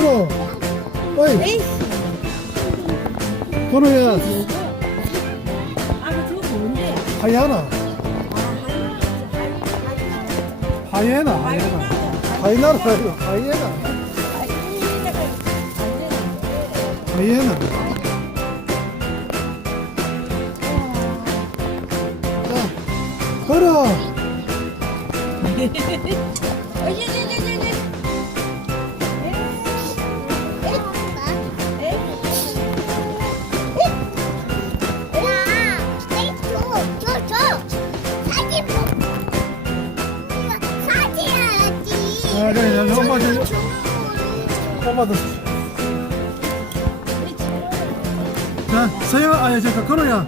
어이, 아, 저거 뭔데? 하이하나. 하이에나, 하이에나. 하이나라, 하이에나. 하이에나. 자, 걸어. Öyle olmadı. Olmadı. Ha, sayı ayacak akar ya.